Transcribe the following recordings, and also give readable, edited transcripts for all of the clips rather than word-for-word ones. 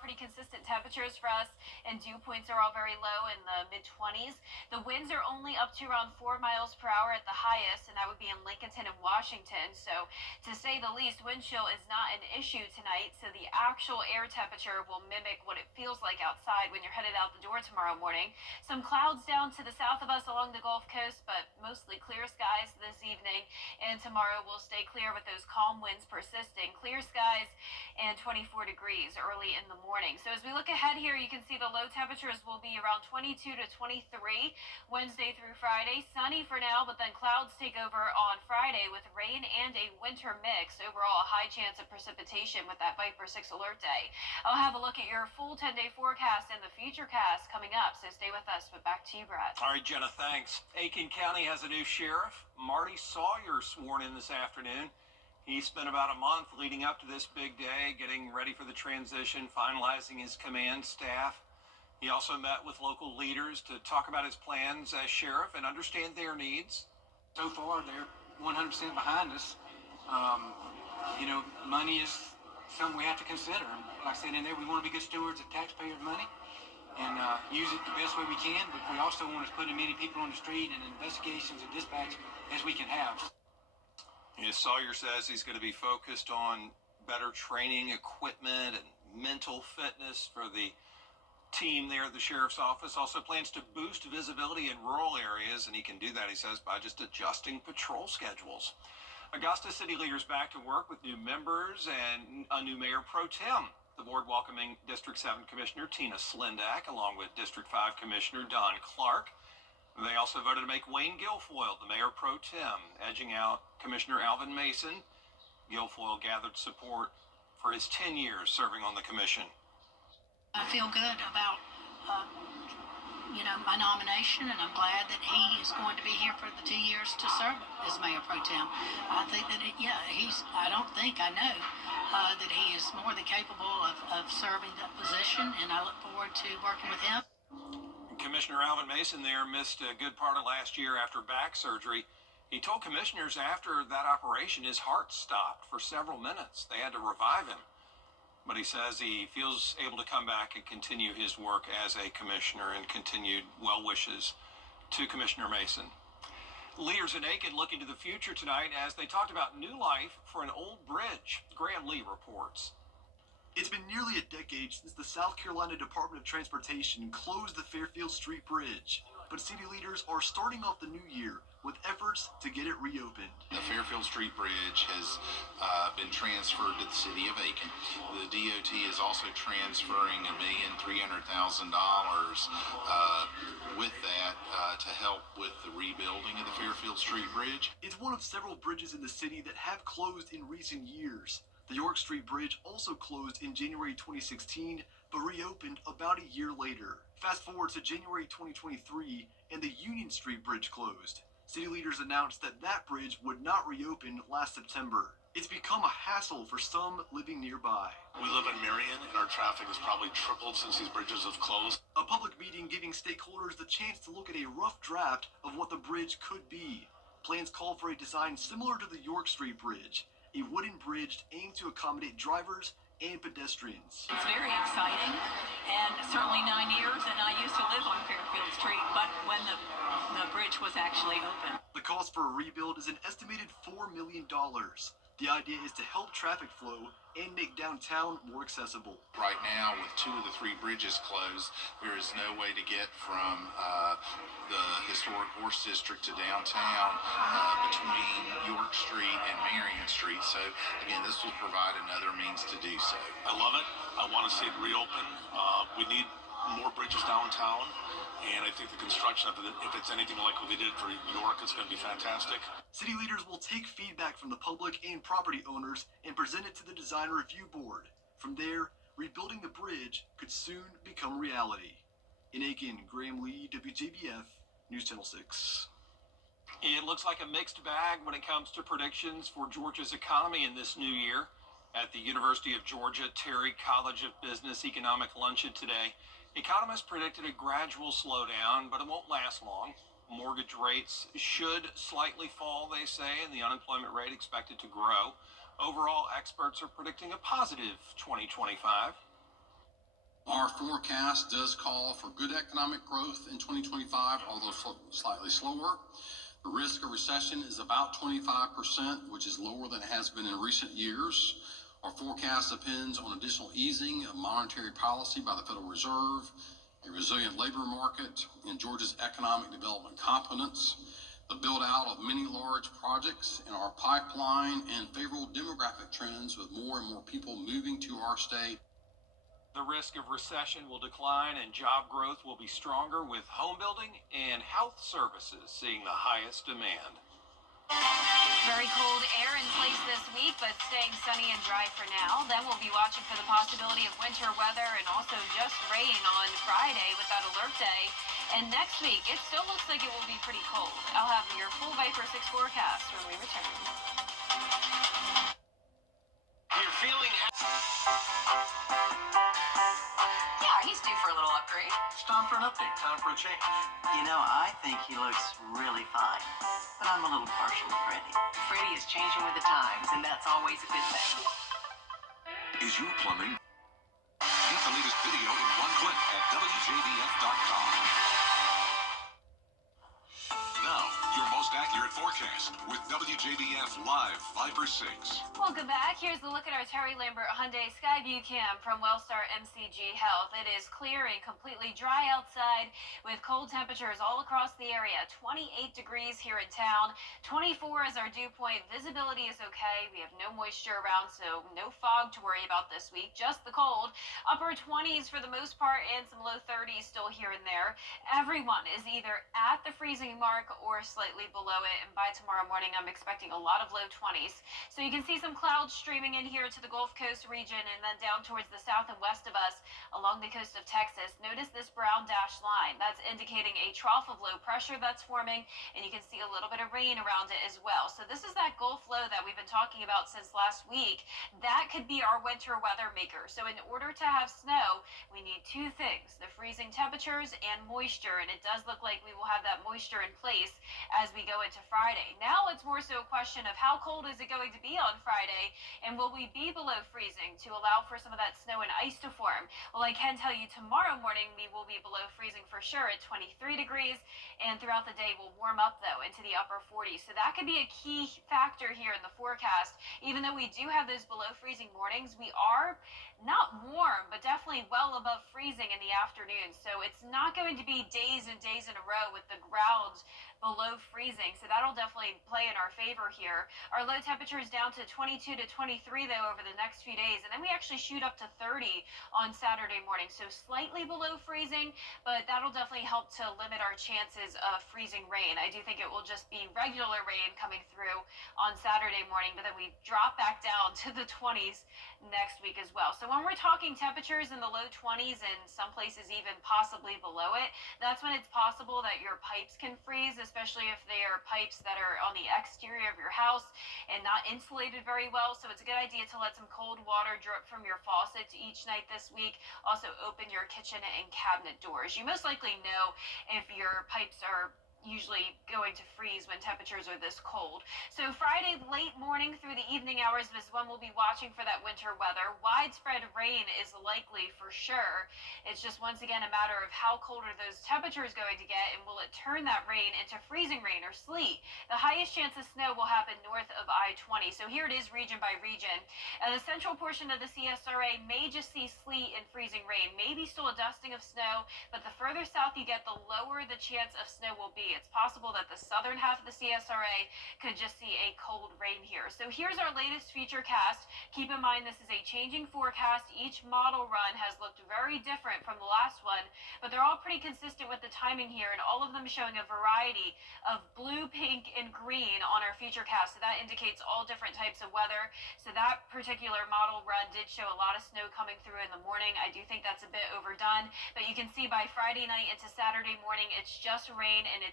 pretty consistent temperatures for us, and dew points are all very low in the mid-20s. The winds are only up to around 4 miles per hour at the highest, and that would be in Lincolnton and Washington. So, to say the least, wind chill is not an issue tonight. So the actual air temperature will mimic what it feels like outside when you're headed out the door tomorrow morning. Some clouds down to the south of us along the Gulf Coast, but mostly clear skies this evening. And tomorrow will stay clear with those calm winds persisting. Clear skies and 24 degrees early in the morning. So as we look ahead here, you can see the low temperatures will be around 22 to 23 Wednesday through Friday. Sunny for now, but then clouds take over on Friday with rain and a winter mix. Overall, a high chance of precipitation with that Viper 6 alert day. I'll have a look at your full 10-day forecast and the futurecast coming up, so stay with us. But back to you, Brad. All right, Jenna, thanks. Aiken County has a new sheriff. Marty Sawyer sworn in this afternoon. He spent about a month leading up to this big day, getting ready for the transition, finalizing his command staff. He also met with local leaders to talk about his plans as sheriff and understand their needs. So far, they're 100% behind us. Money is something we have to consider. Like I said in there, we want to be good stewards of taxpayers' money and use it the best way we can, but we also want to put as many people on the street and investigations and dispatch as we can have. Yes, Sawyer says he's going to be focused on better training, equipment, and mental fitness for the team there at the sheriff's office. Also plans to boost visibility in rural areas, and he can do that, he says, by just adjusting patrol schedules. Augusta city leaders back to work with new members and a new mayor pro tem. The board welcoming District 7 Commissioner Tina Slindak along with District 5 Commissioner Don Clark. They also voted to make Wayne Guilfoyle the mayor pro tem, edging out Commissioner Alvin Mason. Guilfoyle gathered support for his 10 years serving on the commission. I feel good about, my nomination, and I'm glad that he is going to be here for the 2 years to serve as mayor pro tem. I think that, I know that he is more than capable of serving that position, and I look forward to working with him. Commissioner Alvin Mason there missed a good part of last year after back surgery. He told commissioners after that operation his heart stopped for several minutes. They had to revive him. But he says he feels able to come back and continue his work as a commissioner, and continued well wishes to Commissioner Mason. Leaders in Aiken looking to the future tonight as they talked about new life for an old bridge. Graham Lee reports. It's been nearly a decade since the South Carolina Department of Transportation closed the Fairfield Street Bridge, but city leaders are starting off the new year with efforts to get it reopened. The Fairfield Street Bridge has been transferred to the city of Aiken. The DOT is also transferring $1,300,000 with that to help with the rebuilding of the Fairfield Street Bridge. It's one of several bridges in the city that have closed in recent years. The York Street Bridge also closed in January 2016, but reopened about a year later. Fast forward to January 2023, and the Union Street Bridge closed. City leaders announced that that bridge would not reopen last September. It's become a hassle for some living nearby. We live in Marion, and our traffic has probably tripled since these bridges have closed. A public meeting giving stakeholders the chance to look at a rough draft of what the bridge could be. Plans call for a design similar to the York Street Bridge, a wooden bridge aimed to accommodate drivers and pedestrians. It's very exciting, and certainly 9 years, and I used to live on Fairfield Street, but when the bridge was actually open. The cost for a rebuild is an estimated $4 million. The idea is to help traffic flow and make downtown more accessible. Right now, with 2 of the 3 bridges closed, there is no way to get from the historic Horse District to downtown between York Street and Marion Street. So, again, this will provide another means to do so. I love it. I want to see it reopen. We need more bridges downtown, and I think the construction of it, if it's anything like what they did for York, it's going to be fantastic. City leaders will take feedback from the public and property owners and present it to the Design Review Board. From there, rebuilding the bridge could soon become reality. In Aiken, Graham Lee, WJBF, News Channel 6. It looks like a mixed bag when it comes to predictions for Georgia's economy in this new year. At the University of Georgia Terry College of Business Economic Luncheon today, economists predicted a gradual slowdown, but it won't last long. Mortgage rates should slightly fall, they say, and the unemployment rate expected to grow. Overall, experts are predicting a positive 2025. forecast does call for good economic growth in 2025, although slightly slower. The risk of recession is about 25%, which is lower than it has been in recent years. Our forecast depends on additional easing of monetary policy by the Federal Reserve, a resilient labor market, and Georgia's economic development competence, the build-out of many large projects in our pipeline, and favorable demographic trends with more and more people moving to our state. The risk of recession will decline and job growth will be stronger, with home building and health services seeing the highest demand. Very cold air in place this week, but staying sunny and dry for now. Then we'll be watching for the possibility of winter weather and also just rain on Friday with that alert day. And next week, it still looks like it will be pretty cold. I'll have your full Viper 6 forecast when we return. You're feeling Yeah, he's due for a little upgrade. It's time for an update, time for a change. You know, I think he looks really fine, but I'm a little partial to Freddie. Freddie is changing with the times, and that's always a good thing. Is your plumbing? Get the latest video in one click at WJBF.com. Now, your most accurate forecast with WJBF Live Viper 6. Welcome back. Here's the look at our Terry Lambert Hyundai Skyview Cam from Wellstar MCG Health. It is clear and completely dry outside with cold temperatures all across the area. 28 degrees here in town. 24 is our dew point. Visibility is okay. We have no moisture around, so no fog to worry about this week. Just the cold. Upper 20s for the most part and some low 30s still here and there. Everyone is either at the freezing mark or slightly below it, and by tomorrow morning I'm expecting a lot of low 20s. So you can see some clouds streaming in here to the Gulf Coast region and then down towards the south and west of us along the coast of Texas. Notice this brown dashed line. That's indicating a trough of low pressure that's forming, and you can see a little bit of rain around it as well. So this is that Gulf low that we've been talking about since last week. That could be our winter weather maker. So in order to have snow, we need two things: the freezing temperatures and moisture, and it does look like we will have that moisture in place as we go into Friday. Now it's more so a question of how cold is it going to be on Friday, and will we be below freezing to allow for some of that snow and ice to form? Well, I can tell you tomorrow morning we will be below freezing for sure at 23 degrees, and throughout the day we'll warm up though into the upper 40s. So that could be a key factor here in the forecast. Even though we do have those below freezing mornings, we are not warm, but definitely well above freezing in the afternoon. So it's not going to be days and days in a row with the ground below freezing. So that'll definitely play in our favor here. Our low temperature is down to 22 to 23 though over the next few days. And then we actually shoot up to 30 on Saturday morning. So slightly below freezing, but that'll definitely help to limit our chances of freezing rain. I do think it will just be regular rain coming through on Saturday morning, but then we drop back down to the 20s next week as well. So when we're talking temperatures in the low 20s and some places even possibly below it, that's when it's possible that your pipes can freeze, especially if they are pipes that are on the exterior of your house and not insulated very well. So it's a good idea to let some cold water drip from your faucet each night this week. Also open your kitchen and cabinet doors. You most likely know if your pipes are usually going to freeze when temperatures are this cold. So Friday late morning through the evening hours is when we'll be watching for that winter weather. Widespread rain is likely for sure. It's just once again a matter of how cold are those temperatures going to get, and will it turn that rain into freezing rain or sleet? The highest chance of snow will happen north of I-20. So here it is region by region. The central portion of the CSRA may just see sleet and freezing rain, maybe still a dusting of snow, but the further south you get, the lower the chance of snow will be. It's possible that the southern half of the CSRA could just see a cold rain here. So here's our latest future cast. Keep in mind this is a changing forecast. Each model run has looked very different from the last one, but they're all pretty consistent with the timing here, and all of them showing a variety of blue, pink, and green on our future cast. So that indicates all different types of weather. So that particular model run did show a lot of snow coming through in the morning. I do think that's a bit overdone, but you can see by Friday night into Saturday morning, it's just rain and it's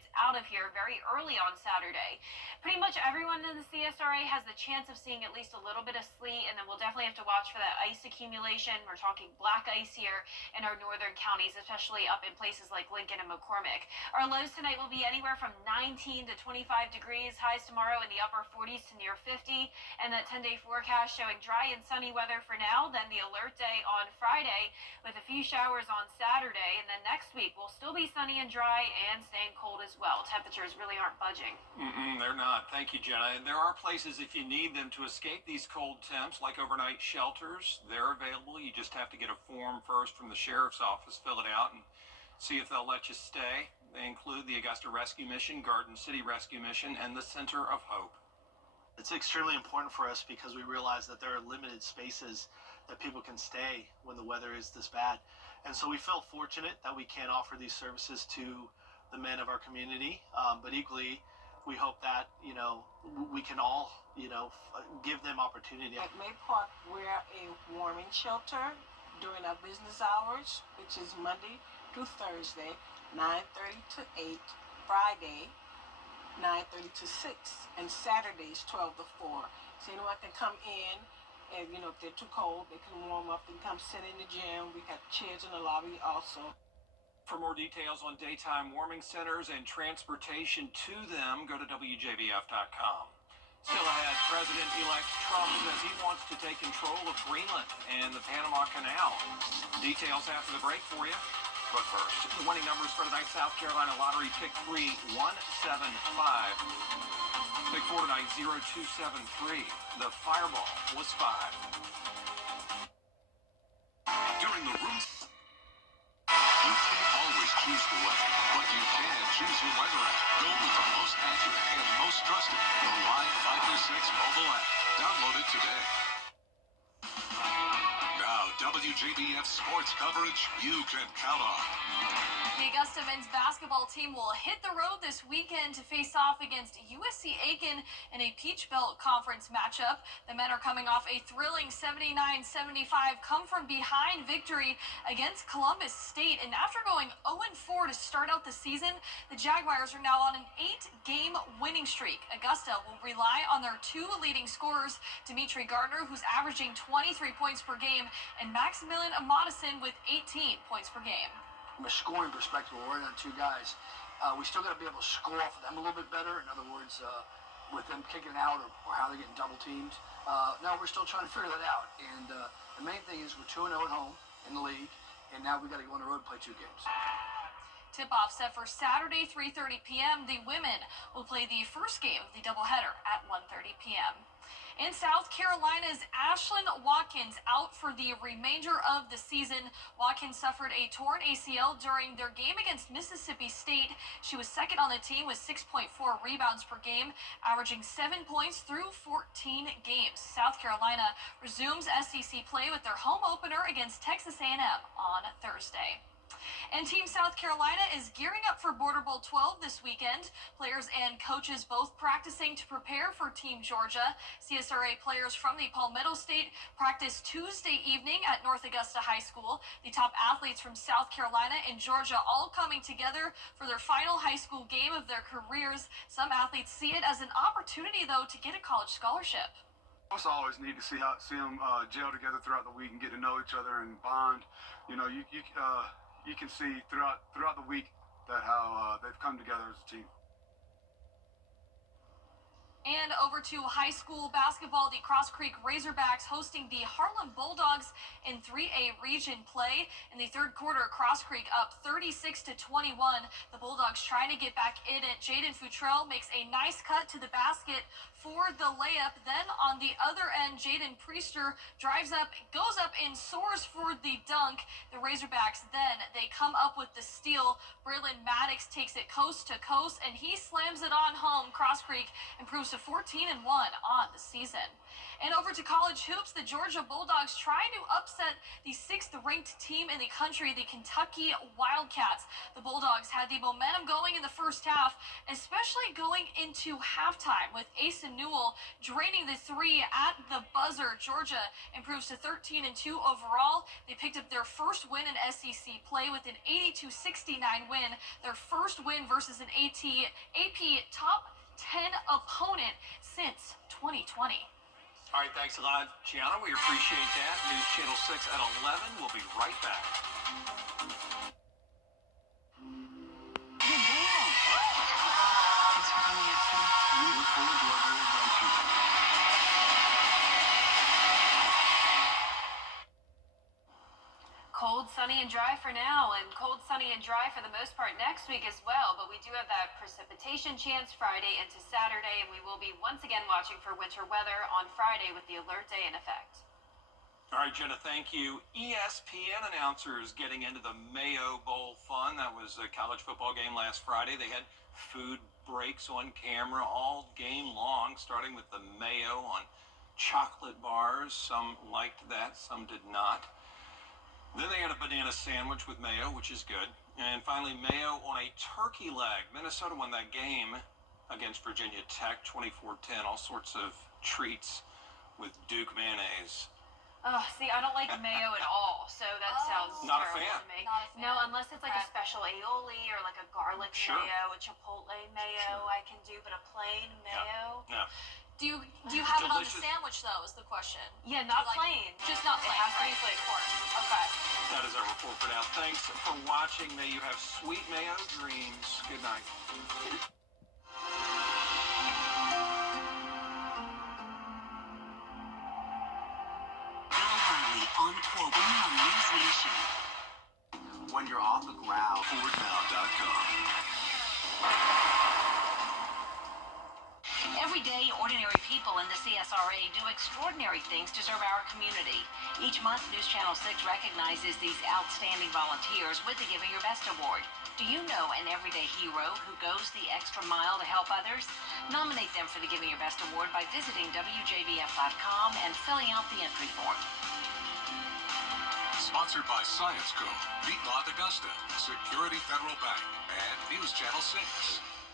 out of here very early on Saturday. Pretty much everyone in the CSRA has the chance of seeing at least a little bit of sleet, and then we'll definitely have to watch for that ice accumulation. We're talking black ice here in our northern counties, especially up in places like Lincoln and McCormick. Our lows tonight will be anywhere from 19 to 25 degrees, highs tomorrow in the upper 40s to near 50, and that 10-day forecast showing dry and sunny weather for now, then the alert day on Friday with a few showers on Saturday, and then next week will still be sunny and dry and staying cold as well. Temperatures really aren't budging. They're not. Thank you, Jenna. And there are places, if you need them to escape these cold temps, like overnight shelters. They're available. You just have to get a form first from the sheriff's office, fill it out, and see if they'll let you stay. They include the Augusta Rescue Mission, Garden City Rescue Mission, and the Center of Hope. It's extremely important for us because we realize that there are limited spaces that people can stay when the weather is this bad. And so we feel fortunate that we can offer these services to the men of our community, but equally, we hope that, we can all, give them opportunity. At May Park, we're a warming shelter during our business hours, which is Monday through Thursday, 9:30 to 8, Friday, 9:30 to 6, and Saturdays, 12 to 4. So anyone can come in, and, if they're too cold, they can warm up and come sit in the gym. We got chairs in the lobby also. For more details on daytime warming centers and transportation to them, go to WJBF.com. Still ahead, President-elect Trump says he wants to take control of Greenland and the Panama Canal. Details after the break for you. But first, the winning numbers for tonight's South Carolina Lottery Pick 3, 175. Pick 4 tonight, 0273. The Fireball was 5. During the room, you can't always choose the weather, but you can choose your weather app. Go with the most accurate and most trusted, the Live 536 mobile app. Download it today. Now, WJBF sports coverage you can count on. The Augusta men's basketball team will hit the road this weekend to face off against USC Aiken in a Peach Belt Conference matchup. The men are coming off a thrilling 79-75 come-from-behind victory against Columbus State. And after going 0-4 to start out the season, the Jaguars are now on an 8-game winning streak. Augusta will rely on their two leading scorers, Dimitri Gardner, who's averaging 23 points per game, and Maximilian Amadison with 18 points per game. From a scoring perspective, we're right on two guys. We still got to be able to score for them a little bit better. In other words, with them kicking out or how they're getting double teamed. Now we're still trying to figure that out. And the main thing is we're 2-0 at home in the league, and now we got to go on the road and play 2 games. Tip-off set for Saturday, 3:30 p.m. The women will play the first game of the doubleheader at 1:30 p.m. In South Carolina's Ashlyn Watkins out for the remainder of the season. Watkins suffered a torn ACL during their game against Mississippi State. She was second on the team with 6.4 rebounds per game, averaging 7 points through 14 games. South Carolina resumes SEC play with their home opener against Texas A&M on Thursday. And Team South Carolina is gearing up for Border Bowl 12 this weekend. Players and coaches both practicing to prepare for Team Georgia. CSRA players from the Palmetto State practice Tuesday evening at North Augusta High School. The top athletes from South Carolina and Georgia all coming together for their final high school game of their careers. Some athletes see it as an opportunity, though, to get a college scholarship. Also always need to see them gel together throughout the week and get to know each other and bond. You can see throughout the week that how they've come together as a team. And over to high school basketball, the Cross Creek Razorbacks hosting the Harlem Bulldogs in 3A region play. In the third quarter, Cross Creek up 36-21. The Bulldogs trying to get back in it. Jaden Futrell makes a nice cut to the basket for the layup. Then on the other end, Jaden Priester drives up, goes up and soars for the dunk. The Razorbacks then, they come up with the steal. Braylon Maddox takes it coast to coast and he slams it on home. Cross Creek improves to to 14-1 on the season. And over to college hoops, the Georgia Bulldogs trying to upset the 6th-ranked team in the country, the Kentucky Wildcats. The Bulldogs had the momentum going in the first half, especially going into halftime with Asa Newell draining the three at the buzzer. Georgia improves to 13-2 overall. They picked up their first win in SEC play with an 82-69 win, their first win versus an AP top 10 opponent since 2020. All right, thanks a lot, Gianna. We appreciate that. News Channel 6 at 11. We'll be right back. Thanks for coming after me. We look forward to our very bright future. Cold, sunny, and dry for now, and cold, sunny, and dry for the most part next week as well. But we do have that precipitation chance Friday into Saturday, and we will be once again watching for winter weather on Friday with the alert day in effect. All right, Jenna, thank you. ESPN announcers getting into the Mayo Bowl fun. That was a college football game last Friday. They had food breaks on camera all game long, starting with the mayo on chocolate bars. Some liked that, some did not. Then they had a banana sandwich with mayo, which is good. And finally, mayo on a turkey leg. Minnesota won that game against Virginia Tech, 24-10. All sorts of treats with Duke mayonnaise. Oh, see, I don't like mayo at all, so that sounds Not a terrible fan. to me. Not a fan. No, unless it's like a special aioli or like a garlic Sure. mayo, a chipotle mayo I can do, but a plain mayo? No. Do you have it on the Delicious. sandwich, though, is the question? Yeah, not Like, plain. Just not plain. It has to be right? plain. Of course. Okay. That is our report for now. Thanks for watching. May you have sweet mayo dreams. Good night. On Quote on News Nation. When you're on the ground, FordNow.com. Every day, ordinary people in the CSRA do extraordinary things to serve our community. Each month, News Channel 6 recognizes these outstanding volunteers with the Giving Your Best Award. Do you know an everyday hero who goes the extra mile to help others? Nominate them for the Giving Your Best Award by visiting WJBF.com and filling out the entry form. Sponsored by Science Co., Beat Augusta, Security Federal Bank, and News Channel 6.